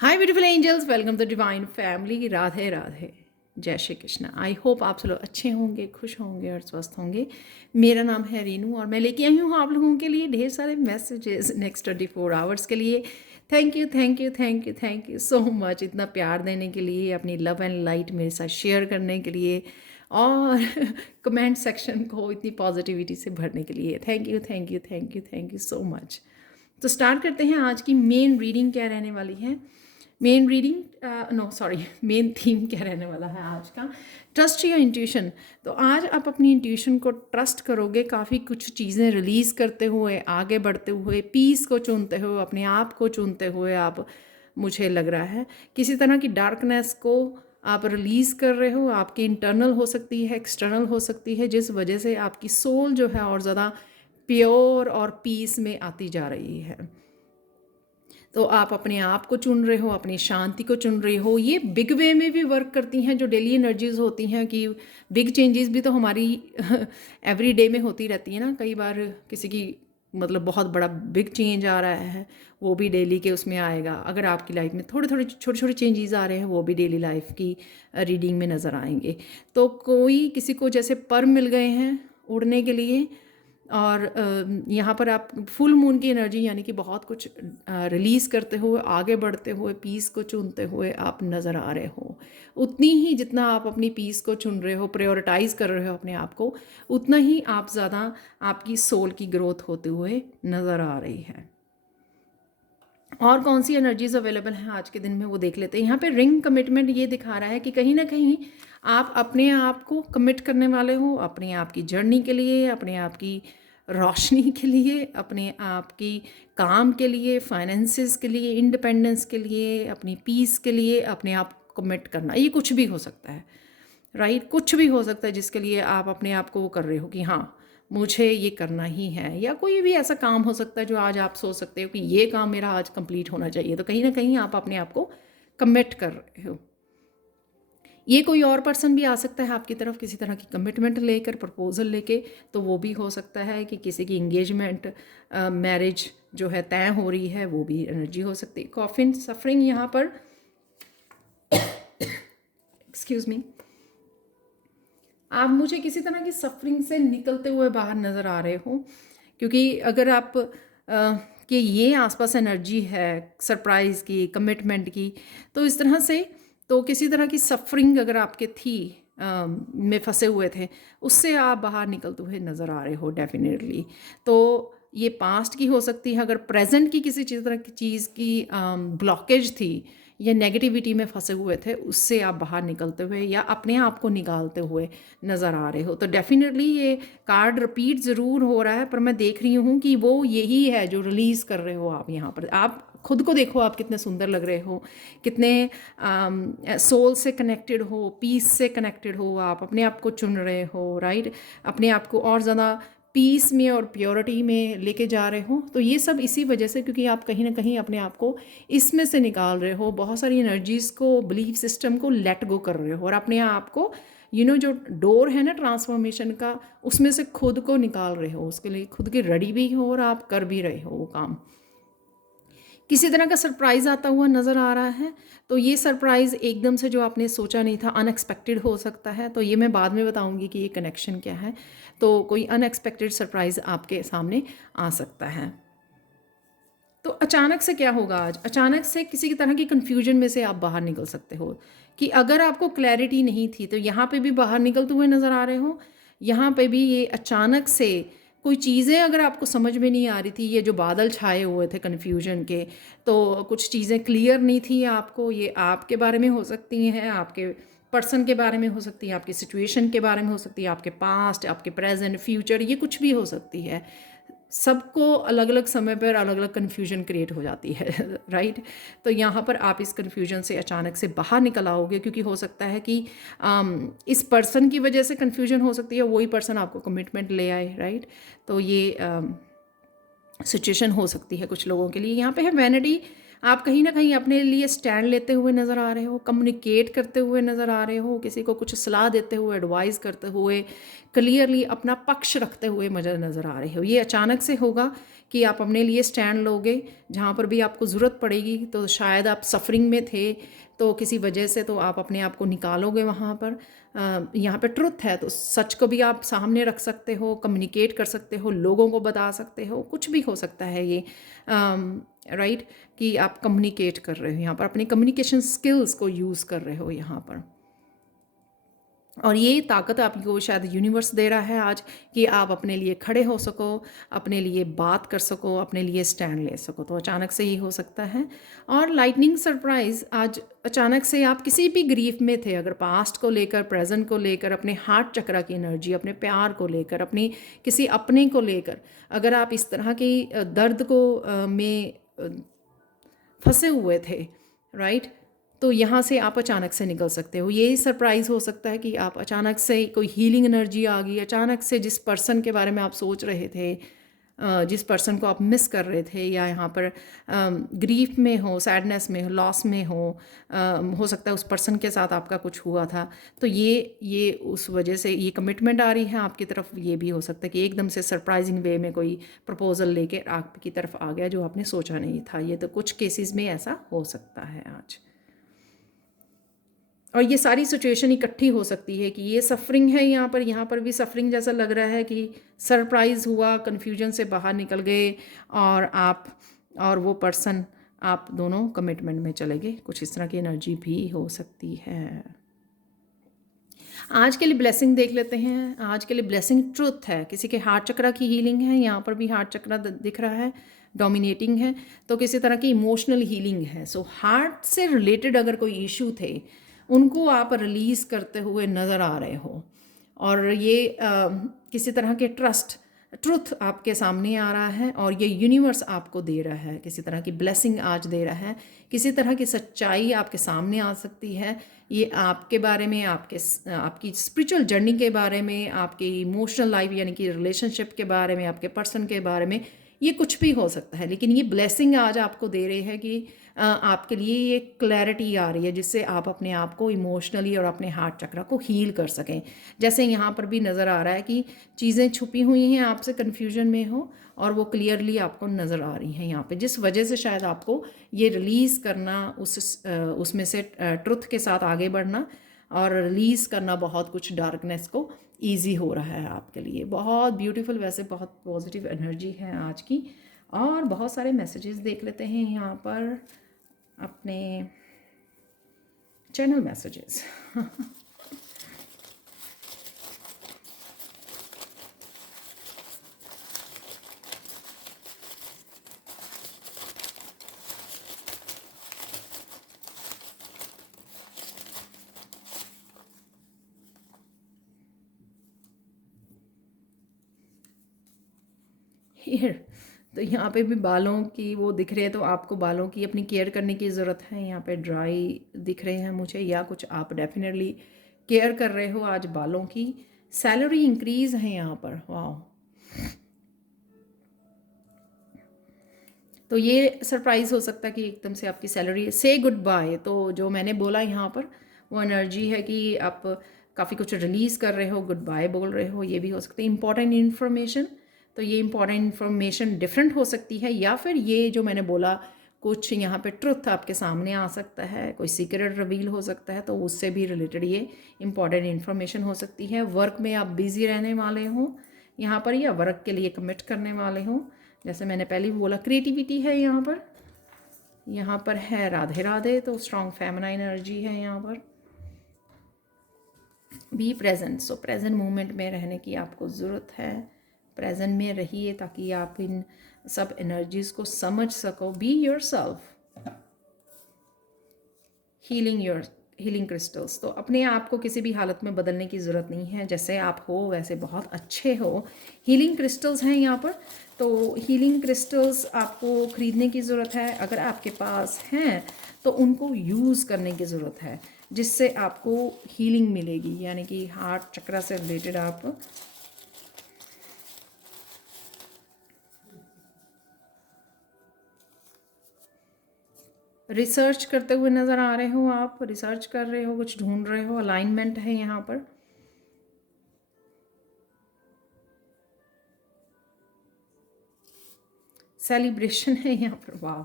Hi beautiful angels, welcome to divine family. Radhe Radhe, जय Shri Krishna. I hope आप सब लोग अच्छे होंगे, खुश होंगे और स्वस्थ होंगे। मेरा नाम है रीनू और मैं लेके आई हूँ आप लोगों के लिए ढेर सारे मैसेजेस नेक्स्ट 24 आवर्स के लिए। Thank you thank you thank you thank you so much इतना प्यार देने के लिए, अपनी लव एंड लाइट मेरे साथ शेयर करने के लिए और कमेंट सेक्शन को इतनी पॉजिटिविटी से भरने के लिए। Thank you thank you thank you thank you so much. तो स्टार्ट करते हैं। आज की मेन रीडिंग क्या रहने वाली है? Main reading no sorry main theme क्या रहने वाला है आज का? Trust your intuition. तो आज आप अपनी इंट्यूशन को ट्रस्ट करोगे, काफ़ी कुछ चीज़ें रिलीज़ करते हुए, आगे बढ़ते हुए, पीस को चुनते हुए, अपने आप को चुनते हुए आप, मुझे लग रहा है किसी तरह की डार्कनेस को आप रिलीज़ कर रहे हो। आपकी इंटरनल हो सकती है, एक्सटर्नल हो सकती है, जिस वजह से आपकी सोल जो है और ज़्यादा प्योर और पीस में आती जा रही है। तो आप अपने आप को चुन रहे हो, अपनी शांति को चुन रहे हो। ये बिग वे में भी वर्क करती हैं, जो डेली एनर्जीज होती हैं कि बिग चेंजेस भी तो हमारी एवरी डे में होती रहती है ना। कई बार किसी की मतलब बहुत बड़ा बिग चेंज आ रहा है, वो भी डेली के उसमें आएगा। अगर आपकी लाइफ में थोड़े थोड़े छोटे छोटे चेंजेस आ रहे हैं, वो भी डेली लाइफ की रीडिंग में नज़र आएंगे। तो कोई किसी को जैसे पर मिल गए हैं उड़ने के लिए, और यहाँ पर आप फुल मून की एनर्जी यानी कि बहुत कुछ रिलीज़ करते हुए, आगे बढ़ते हुए, पीस को चुनते हुए आप नज़र आ रहे हो। उतनी ही जितना आप अपनी पीस को चुन रहे हो, प्रायोरिटाइज कर रहे हो अपने आप को, उतना ही आप ज़्यादा आपकी सोल की ग्रोथ होते हुए नज़र आ रही है। और कौन सी एनर्जीज अवेलेबल हैं आज के दिन में, वो देख लेते हैं। यहाँ पे रिंग कमिटमेंट ये दिखा रहा है कि कहीं ना कहीं आप अपने आप को कमिट करने वाले हो, अपने आप की जर्नी के लिए, अपने आप की रोशनी के लिए, अपने आप की काम के लिए, फाइनेंसेस के लिए, इंडिपेंडेंस के लिए, अपनी पीस के लिए अपने आप को कमिट करना। ये कुछ भी हो सकता है, राइट? कुछ भी हो सकता है जिसके लिए आप अपने आप को वो कर रहे हो कि हाँ मुझे ये करना ही है। या कोई भी ऐसा काम हो सकता है जो आज आप सोच सकते हो कि ये काम मेरा आज कंप्लीट होना चाहिए। तो कहीं ना कहीं आप अपने आप को कमिट कर रहे हो। ये कोई और पर्सन भी आ सकता है आपकी तरफ किसी तरह की कमिटमेंट लेकर, प्रपोजल लेके। तो वो भी हो सकता है कि किसी की इंगेजमेंट, मैरिज जो है तय हो रही है, वो भी एनर्जी हो सकती है। कॉफिन सफरिंग यहाँ पर, एक्सक्यूज मी, आप मुझे किसी तरह की सफरिंग से निकलते हुए बाहर नज़र आ रहे हो। क्योंकि अगर आप कि ये आसपास एनर्जी है सरप्राइज़ की, कमिटमेंट की, तो इस तरह से तो किसी तरह की सफरिंग अगर आपके थी, में फंसे हुए थे, उससे आप बाहर निकलते हुए नज़र आ रहे हो डेफिनेटली। तो ये पास्ट की हो सकती है। अगर प्रेजेंट की किसी तरह की चीज़ की ब्लॉकेज थी या नेगेटिविटी में फंसे हुए थे, उससे आप बाहर निकलते हुए या अपने आप को निकालते हुए नज़र आ रहे हो। तो डेफिनेटली ये कार्ड रिपीट ज़रूर हो रहा है, पर मैं देख रही हूँ कि वो यही है जो रिलीज़ कर रहे हो आप यहाँ पर। आप खुद को देखो, आप कितने सुंदर लग रहे हो, कितने सोल से कनेक्टेड हो, पीस से कनेक्टेड हो। आप अपने आप को चुन रहे हो, राइट? अपने आप को और ज़्यादा पीस में और प्योरिटी में लेके जा रहे हो। तो ये सब इसी वजह से, क्योंकि आप कहीं ना कहीं अपने आप को इसमें से निकाल रहे हो, बहुत सारी एनर्जीज़ को, बिलीफ सिस्टम को लेट गो कर रहे हो और अपने आप को जो डोर है ना ट्रांसफॉर्मेशन का, उसमें से खुद को निकाल रहे हो। उसके लिए खुद के रेडी भी हो और आप कर भी रहे हो वो काम। किसी तरह का सरप्राइज़ आता हुआ नज़र आ रहा है। तो ये सरप्राइज़ एकदम से जो आपने सोचा नहीं था, अनएक्सपेक्टेड हो सकता है। तो ये मैं बाद में बताऊंगी कि ये कनेक्शन क्या है। तो कोई अनएक्सपेक्टेड सरप्राइज़ आपके सामने आ सकता है। तो अचानक से क्या होगा आज? अचानक से किसी की तरह की कन्फ्यूजन में से आप बाहर निकल सकते हो कि अगर आपको क्लैरिटी नहीं थी, तो यहाँ पे भी बाहर निकलते हुए नज़र आ रहे हो। यहाँ पे भी ये अचानक से कोई चीज़ें अगर आपको समझ में नहीं आ रही थी, ये जो बादल छाए हुए थे कन्फ्यूजन के, तो कुछ चीज़ें क्लियर नहीं थी आपको। ये आपके बारे में हो सकती हैं, आपके पर्सन के बारे में हो सकती है, आपकी सिचुएशन के बारे में हो सकती है, आपके पास्ट, आपके प्रेजेंट, फ्यूचर, ये कुछ भी हो सकती है। सबको अलग अलग समय पर अलग अलग कन्फ्यूजन क्रिएट हो जाती है राइट? तो यहाँ पर आप इस कन्फ्यूजन से अचानक से बाहर निकल आओगे, क्योंकि हो सकता है कि इस पर्सन की वजह से कन्फ्यूजन हो सकती है, वही पर्सन आपको कमिटमेंट ले आए, राइट? तो ये सिचुएशन हो सकती है कुछ लोगों के लिए। यहाँ पे है वैनिटी। आप कहीं ना कहीं अपने लिए स्टैंड लेते हुए नज़र आ रहे हो, कम्युनिकेट करते हुए नज़र आ रहे हो, किसी को कुछ सलाह देते हुए, एडवाइस करते हुए, क्लियरली अपना पक्ष रखते हुए मुझे नज़र आ रहे हो। ये अचानक से होगा कि आप अपने लिए स्टैंड लोगे, जहाँ पर भी आपको ज़रूरत पड़ेगी। तो शायद आप सफरिंग में थे तो किसी वजह से, तो आप अपने आप को निकालोगे वहाँ पर। यहाँ पे ट्रुथ है तो सच को भी आप सामने रख सकते हो, कम्युनिकेट कर सकते हो, लोगों को बता सकते हो, कुछ भी हो सकता है ये, राइट, कि आप कम्युनिकेट कर रहे हो यहाँ पर, अपने कम्युनिकेशन स्किल्स को यूज़ कर रहे हो यहाँ पर। और ये ताकत आपको शायद यूनिवर्स दे रहा है आज कि आप अपने लिए खड़े हो सको, अपने लिए बात कर सको, अपने लिए स्टैंड ले सको। तो अचानक से ही हो सकता है। और लाइटनिंग सरप्राइज़ आज अचानक से आप किसी भी ग्रीफ में थे, अगर पास्ट को लेकर, प्रेजेंट को लेकर, अपने हार्ट चक्रा की एनर्जी, अपने प्यार को लेकर, अपनी किसी अपने को लेकर, अगर आप इस तरह की दर्द को में फंसे हुए थे, राइट, तो यहाँ से आप अचानक से निकल सकते हो। यही सरप्राइज़ हो सकता है कि आप अचानक से कोई हीलिंग एनर्जी आ गई, अचानक से जिस पर्सन के बारे में आप सोच रहे थे, जिस पर्सन को आप मिस कर रहे थे, या यहाँ पर ग्रीफ में हो, सैडनेस में हो, लॉस में हो सकता है उस पर्सन के साथ आपका कुछ हुआ था। तो ये उस वजह से ये कमिटमेंट आ रही है आपकी तरफ। ये भी हो सकता है कि एकदम से सरप्राइजिंग वे में कोई प्रपोजल लेके आपकी तरफ आ गया जो आपने सोचा नहीं था। ये तो कुछ केसेस में ऐसा हो सकता है आज। और ये सारी सिचुएशन इकट्ठी हो सकती है कि ये सफरिंग है, यहाँ पर भी सफरिंग जैसा लग रहा है कि सरप्राइज़ हुआ, कन्फ्यूजन से बाहर निकल गए, और आप और वो पर्सन, आप दोनों कमिटमेंट में चले गए। कुछ इस तरह की एनर्जी भी हो सकती है। आज के लिए ब्लेसिंग देख लेते हैं। आज के लिए ब्लेसिंग ट्रुथ है। किसी के हार्ट चक्रा की हीलिंग है, यहाँ पर भी हार्ट चक्रा दिख रहा है, डोमिनेटिंग है। तो किसी तरह की इमोशनल हीलिंग है। सो हार्ट से रिलेटेड अगर कोई इशू थे, उनको आप रिलीज़ करते हुए नज़र आ रहे हो। और ये किसी तरह के ट्रुथ आपके सामने आ रहा है, और ये यूनिवर्स आपको दे रहा है, किसी तरह की ब्लेसिंग आज दे रहा है। किसी तरह की सच्चाई आपके सामने आ सकती है। ये आपके बारे में, आपकी स्पिरिचुअल जर्नी के बारे में, आपकी इमोशनल लाइफ यानी कि रिलेशनशिप के बारे में, आपके पर्सन के बारे में, ये कुछ भी हो सकता है। लेकिन ये ब्लेसिंग आज आपको दे रही है कि आपके लिए ये क्लैरिटी आ रही है, जिससे आप अपने आप को इमोशनली और अपने हार्ट चक्रा को हील कर सकें। जैसे यहाँ पर भी नज़र आ रहा है कि चीज़ें छुपी हुई हैं आपसे, कन्फ्यूजन में हो, और वो क्लियरली आपको नज़र आ रही हैं यहाँ पे, जिस वजह से शायद आपको ये रिलीज़ करना, उसमें से ट्रुथ के साथ आगे बढ़ना और रिलीज़ करना, बहुत कुछ डार्कनेस को ईजी हो रहा है आपके लिए। बहुत ब्यूटीफुल, वैसे बहुत पॉजिटिव एनर्जी है आज की। और बहुत सारे मैसेजेस देख लेते हैं यहाँ पर, अपने चैनल मैसेजेस। हियर तो यहाँ पे भी बालों की वो दिख रहे हैं, तो आपको बालों की अपनी केयर करने की ज़रूरत है। यहाँ पे ड्राई दिख रहे हैं मुझे, या कुछ आप डेफिनेटली केयर कर रहे हो आज बालों की। सैलरी इंक्रीज़ है यहाँ पर, वाह। तो ये सरप्राइज़ हो सकता है कि एकदम से आपकी सैलरी से गुड बाय। तो जो मैंने बोला यहाँ पर, वो एनर्जी है कि आप काफ़ी कुछ रिलीज़ कर रहे हो, गुड बाय बोल रहे हो। ये भी हो सकता है इंपॉर्टेंट इन्फॉर्मेशन। तो ये इंपॉर्टेंट इन्फॉर्मेशन डिफरेंट हो सकती है, या फिर ये जो मैंने बोला, कुछ यहाँ पे ट्रुथ आपके सामने आ सकता है, कोई सीक्रेट रिवील हो सकता है, तो उससे भी रिलेटेड ये इंपॉर्टेंट इन्फॉर्मेशन हो सकती है। वर्क में आप बिज़ी रहने वाले हो यहाँ पर, या वर्क के लिए कमिट करने वाले हो। जैसे मैंने पहले भी बोला, क्रिएटिविटी है यहाँ पर है राधे राधे। तो स्ट्रॉन्ग फेमिनाइन एनर्जी है यहाँ पर। Be present, so present moment में रहने की आपको ज़रूरत है। प्रेजेंट में रहिए ताकि आप इन सब एनर्जीज़ को समझ सको। Be your self, healing crystals. तो अपने आप को किसी भी हालत में बदलने की ज़रूरत नहीं है, जैसे आप हो वैसे बहुत अच्छे हो। हीलिंग क्रिस्टल्स हैं यहाँ पर। तो हीलिंग क्रिस्टल्स आपको ख़रीदने की ज़रूरत है। अगर आपके पास हैं तो उनको यूज़ करने की ज़रूरत है, जिससे आपको हीलिंग मिलेगी, यानी कि हार्ट चक्रा से रिलेटेड आप रिसर्च करते हुए नज़र आ रहे हो, आप रिसर्च कर रहे हो, कुछ ढूंढ रहे हो, अलाइनमेंट है यहाँ पर। सेलिब्रेशन है यहाँ पर, वाह,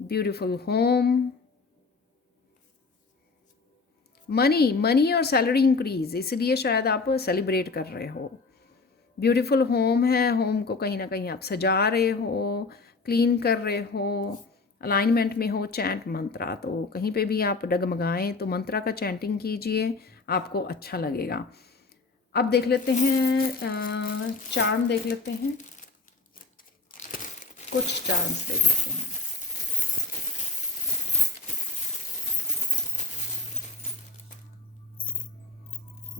ब्यूटीफुल होम, मनी मनी और सैलरी इंक्रीज, इसलिए शायद आप सेलिब्रेट कर रहे हो। ब्यूटीफुल होम है, होम को कहीं ना कहीं आप सजा रहे हो, क्लीन कर रहे हो, अलाइनमेंट में हो। चैंट मंत्रा, तो कहीं पे भी आप डगमगाएं तो मंत्रा का चैंटिंग कीजिए, आपको अच्छा लगेगा। अब देख लेते हैं चार्म, देख लेते हैं, कुछ चार्म्स देख लेते हैं।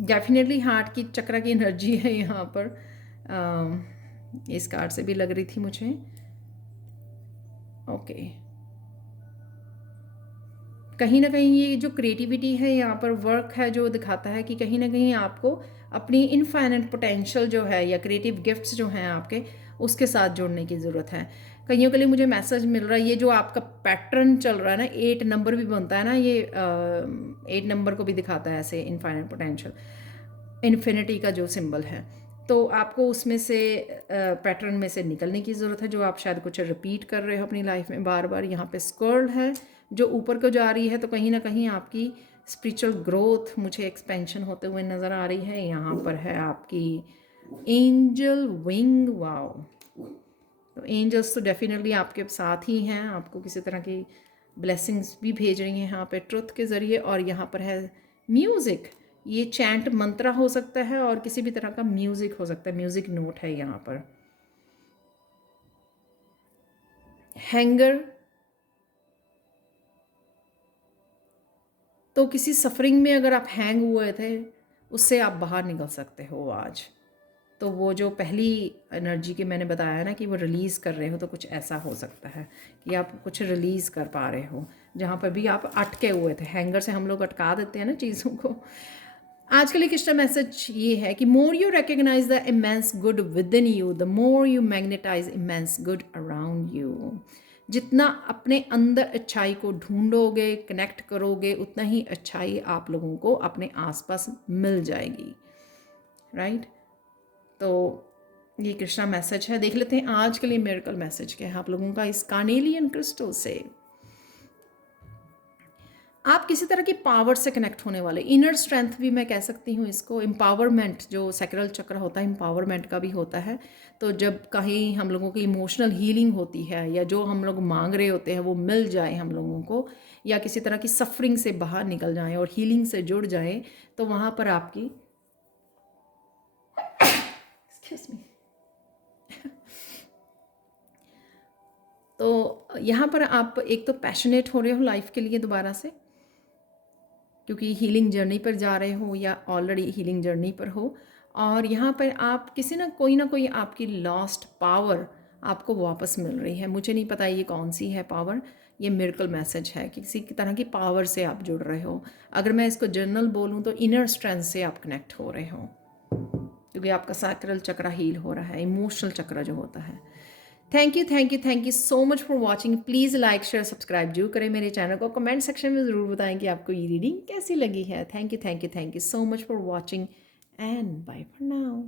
डेफिनेटली हार्ट की चक्र की एनर्जी है यहाँ पर, इस कार्ड से भी लग रही थी मुझे। ओके, कहीं ना कहीं ये जो क्रिएटिविटी है यहाँ पर, वर्क है, जो दिखाता है कि कहीं ना कहीं आपको अपनी इनफाइनाइट पोटेंशियल जो है या क्रिएटिव गिफ्ट्स जो हैं आपके, उसके साथ जुड़ने की ज़रूरत है। कईयों के लिए मुझे मैसेज मिल रहा है, ये जो आपका पैटर्न चल रहा है ना, 8 नंबर भी बनता है ना, ये 8 नंबर को भी दिखाता है ऐसे, इनफाइनाइट पोटेंशियल, इन्फिनिटी का जो सिंबल है। तो आपको उसमें से पैटर्न में से निकलने की ज़रूरत है, जो आप शायद कुछ रिपीट कर रहे हो अपनी लाइफ में बार बार। यहाँ पे स्कर्ल है जो ऊपर को जा रही है, तो कहीं ना कहीं आपकी स्पिरिचुअल ग्रोथ मुझे एक्सपेंशन होते हुए नज़र आ रही है। यहाँ पर है आपकी एंजल विंग, वाओ, तो एंजल्स तो डेफिनेटली आपके साथ ही हैं, आपको किसी तरह की ब्लेसिंग्स भी भेज रही हैं यहाँ पे ट्रुथ के ज़रिए। और यहाँ पर है म्यूज़िक, ये चैंट मंत्रा हो सकता है और किसी भी तरह का म्यूज़िक हो सकता है, म्यूज़िक नोट है यहाँ पर। हैंगर, तो किसी सफरिंग में अगर आप हैंग हुए थे, उससे आप बाहर निकल सकते हो आज। तो वो जो पहली एनर्जी की मैंने बताया ना कि वो रिलीज़ कर रहे हो, तो कुछ ऐसा हो सकता है कि आप कुछ रिलीज़ कर पा रहे हो जहाँ पर भी आप अटके हुए थे। हैंगर से हम लोग अटका देते हैं ना चीज़ों को। आज के लिए कृष्णा मैसेज ये है कि more you recognise the immense good within you, the more you magnetise immense good around you. जितना अपने अंदर अच्छाई को ढूंढोगे, कनेक्ट करोगे, उतना ही अच्छाई आप लोगों को अपने आसपास मिल जाएगी, राइट? तो ये कृष्णा मैसेज है। देख लेते हैं आज के लिए मिरेकल मैसेज क्या है आप लोगों का इस कार्नेलियन क्रिस्टल से। आप किसी तरह की पावर से कनेक्ट होने वाले, इनर स्ट्रेंथ भी मैं कह सकती हूँ इसको, एम्पावरमेंट, जो सैक्रल चक्र होता है एम्पावरमेंट का भी होता है। तो जब कहीं हम लोगों की इमोशनल हीलिंग होती है या जो हम लोग मांग रहे होते हैं वो मिल जाए हम लोगों को, या किसी तरह की सफरिंग से बाहर निकल जाएं और हीलिंग से जुड़ जाएं, तो वहाँ पर आपकी एक्सक्यूज मी, तो यहाँ पर आप एक तो पैशनेट हो रहे हो लाइफ के लिए दोबारा से, क्योंकि हीलिंग जर्नी पर जा रहे हो या ऑलरेडी हीलिंग जर्नी पर हो। और यहाँ पर आप किसी ना कोई आपकी लॉस्ट पावर आपको वापस मिल रही है। मुझे नहीं पता ये कौन सी है पावर, ये मिरेकल मैसेज है कि किसी तरह की पावर से आप जुड़ रहे हो। अगर मैं इसको जनरल बोलूँ तो इनर स्ट्रेंथ से आप कनेक्ट हो रहे हो, क्योंकि आपका सैक्रल चक्र हील हो रहा है, इमोशनल चक्र जो होता है। Thank you so much for watching. Please like share subscribe जरूर करें मेरे चैनल को। कमेंट सेक्शन में ज़रूर बताएं कि आपको ये रीडिंग कैसी लगी है। Thank you so much for watching and bye for now.